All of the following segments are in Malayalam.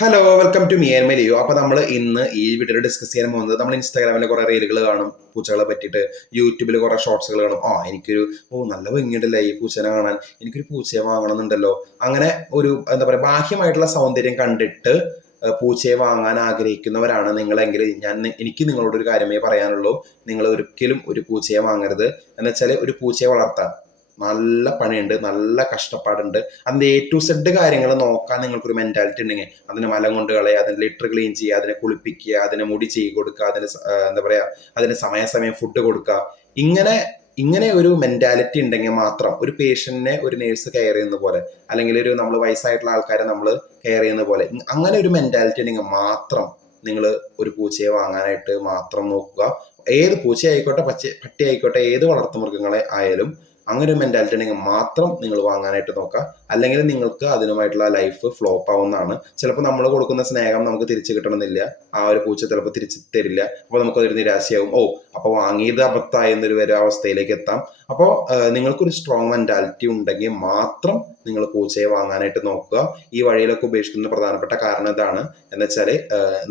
Hello welcome to me and Melio. അപ്പോൾ നമ്മൾ ഇന്ന് ഈ വീഡിയോയിൽ ഡിസ്കസ് ചെയ്യാൻ പോകുന്നത് നമ്മൾ ഇൻസ്റ്റാഗ്രാമിൽ കുറേ റീലുകൾ കാണും പൂച്ചകളെ പറ്റിയിട്ട്, യൂട്യൂബിൽ കുറേ ഷോർട്സുകൾ കാണും. എനിക്കൊരു നല്ല ഭംഗിയുണ്ടല്ലേ ഈ പൂച്ചനെ കാണാൻ, എനിക്കൊരു പൂച്ചയെ വാങ്ങണമെന്നുണ്ടല്ലോ. അങ്ങനെ ഒരു എന്താ പറയുക ബാഹ്യമായിട്ടുള്ള സൗന്ദര്യം കണ്ടിട്ട് പൂച്ചയെ വാങ്ങാൻ ആഗ്രഹിക്കുന്നവരാണ് നിങ്ങളെങ്കിൽ എനിക്ക് നിങ്ങളോട് ഒരു കാര്യമേ പറയാനുള്ളൂ. നിങ്ങൾ ഒരിക്കലും ഒരു പൂച്ചയെ വാങ്ങരുത്. എന്ന് വെച്ചാൽ ഒരു പൂച്ചയെ വളർത്താൻ നല്ല പണിയുണ്ട്, നല്ല കഷ്ടപ്പാടുണ്ട്. അതിൻ്റെ A to Z കാര്യങ്ങൾ നോക്കാൻ നിങ്ങൾക്കൊരു മെൻറ്റാലിറ്റി ഉണ്ടെങ്കിൽ അതിന് മലം കൊണ്ട് കളയുക, അതിന് ലിറ്റർ ക്ലീൻ ചെയ്യുക, അതിനെ കുളിപ്പിക്കുക, അതിനെ മുടി ചെയ്ത് കൊടുക്കുക, അതിന് എന്താ പറയുക അതിന് സമയാസമയം ഫുഡ് കൊടുക്കുക. ഇങ്ങനെ ഇങ്ങനെ ഒരു മെൻറ്റാലിറ്റി ഉണ്ടെങ്കിൽ മാത്രം ഒരു പേഷ്യൻറ്റിനെ ഒരു നേഴ്സ് കെയർ ചെയ്യുന്ന പോലെ, അല്ലെങ്കിൽ ഒരു നമ്മൾ വയസ്സായിട്ടുള്ള ആൾക്കാരെ നമ്മൾ കെയർ ചെയ്യുന്ന പോലെ, അങ്ങനെ ഒരു മെൻറ്റാലിറ്റി ഉണ്ടെങ്കിൽ മാത്രം നിങ്ങൾ ഒരു പൂച്ചയെ വാങ്ങാനായിട്ട് മാത്രം നോക്കുക. ഏത് പൂച്ച ആയിക്കോട്ടെ, പട്ടി ആയിക്കോട്ടെ, ഏത് വളർത്തുമൃഗങ്ങളെ ആയാലും അങ്ങനെ ഒരു മെൻറ്റാലിറ്റി ഉണ്ടെങ്കിൽ മാത്രം നിങ്ങൾ വാങ്ങാനായിട്ട് നോക്കുക. അല്ലെങ്കിൽ നിങ്ങൾക്ക് അതിനുമായിട്ടുള്ള ലൈഫ് ഫ്ലോപ്പ് ആവുന്നതാണ്. ചിലപ്പോൾ നമ്മൾ കൊടുക്കുന്ന സ്നേഹം നമുക്ക് തിരിച്ചു കിട്ടണമെന്നില്ല, ആ ഒരു പൂച്ച ചിലപ്പോൾ തിരിച്ചു തരില്ല. അപ്പോൾ നമുക്കതൊരു നിരാശയാവും. അപ്പോൾ വാങ്ങിയത് അബദ്ധമായി എന്നൊരു വരെ അവസ്ഥയിലേക്ക് എത്താം. അപ്പോൾ നിങ്ങൾക്കൊരു സ്ട്രോങ് മെൻറ്റാലിറ്റി ഉണ്ടെങ്കിൽ മാത്രം നിങ്ങൾ പൂച്ചയെ വാങ്ങാനായിട്ട് നോക്കുക. ഈ വഴിയിലൊക്കെ ഉപേക്ഷിക്കുന്ന പ്രധാനപ്പെട്ട കാരണം ഇതാണ്. എന്ന് വെച്ചാൽ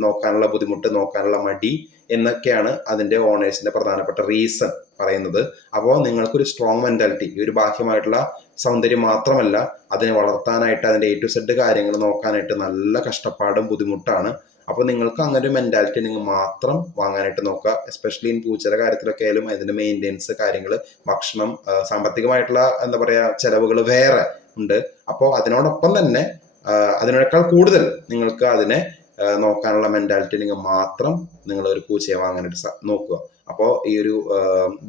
നോക്കാനുള്ള ബുദ്ധിമുട്ട്, നോക്കാനുള്ള മടി എന്നൊക്കെയാണ് അതിൻ്റെ ഓണേഴ്സിൻ്റെ പ്രധാനപ്പെട്ട റീസൺ പറയുന്നത്. അപ്പോൾ നിങ്ങൾക്കൊരു സ്ട്രോങ് മെൻറ്റാലിറ്റി, ഈ ഒരു ബാഹ്യമായിട്ടുള്ള സൗന്ദര്യം മാത്രമല്ല, അതിനെ വളർത്താനായിട്ട് അതിൻ്റെ A to Z കാര്യങ്ങൾ നോക്കാനായിട്ട് നല്ല കഷ്ടപ്പാടും ബുദ്ധിമുട്ടാണ്. അപ്പോൾ നിങ്ങൾക്ക് അങ്ങനെ ഒരു മെൻറ്റാലിറ്റി ഉണ്ടെങ്കിൽ മാത്രം വാങ്ങാനായിട്ട് നോക്കുക. എസ്പെഷ്യലി പൂച്ചയുടെ കാര്യത്തിലൊക്കെ ആയാലും അതിൻ്റെ മെയിൻ്റെനൻസ് കാര്യങ്ങൾ, ഭക്ഷണം, സാമ്പത്തികമായിട്ടുള്ള എന്താ പറയുക ചിലവുകൾ വേറെ ഉണ്ട്. അപ്പോൾ അതിനോടൊപ്പം തന്നെ അതിനേക്കാൾ കൂടുതൽ നിങ്ങൾക്ക് അതിനെ നോക്കാനുള്ള മെൻറ്റാലിറ്റി ഉണ്ടെങ്കിൽ മാത്രം നിങ്ങൾ ഒരു പൂച്ചയെ വാങ്ങാനായിട്ട് നോക്കുക. അപ്പോൾ ഈ ഒരു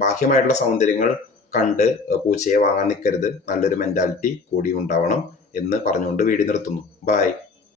ബാഹ്യമായിട്ടുള്ള സൗന്ദര്യങ്ങൾ കണ്ട് പൂച്ചയെ വാങ്ങാൻ നിൽക്കരുത്. നല്ലൊരു മെൻറ്റാലിറ്റി കൂടി ഉണ്ടാവണം എന്ന് പറഞ്ഞുകൊണ്ട് വീഡിയോ നിർത്തുന്നു. ബൈ.